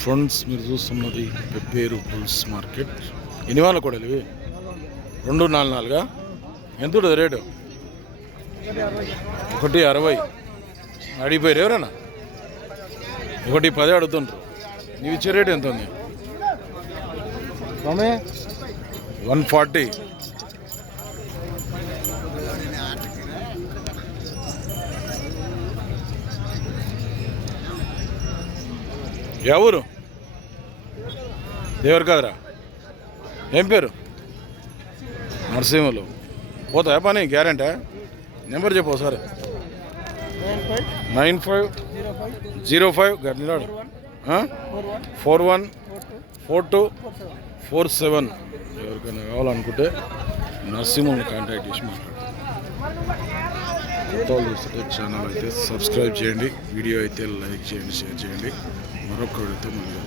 Friends మీరు చూస్తున్నది Pebbair bulls market. ఎన్ని వాళ్ళ కూడా ఇవి 244 ఎంత ఉంటుంది రేటు? 160 అడిగిపోయారు ఎవరైనా? 110 అడుగుతుంటారు. నీవు ఇచ్చే రేటు ఎంత ఉంది? 140. ఎవరు? దేవర్ కాదురా. ఏం పేరు? నరసింహలు. పోతాయా పని? గ్యారెంటీ? నెంబర్ చెప్పు ఒకసారి. 9505 గట్టినాడు 414247. ఎవరికైనా కావాలనుకుంటే నరసింహుని కాంటాక్ట్ చేసి మాట్లాడు. ఛానల్ అయితే సబ్స్క్రైబ్ చేయండి, వీడియో అయితే లైక్ చేయండి, షేర్ చేయండి. మరొక వీడియోతో మళ్ళీ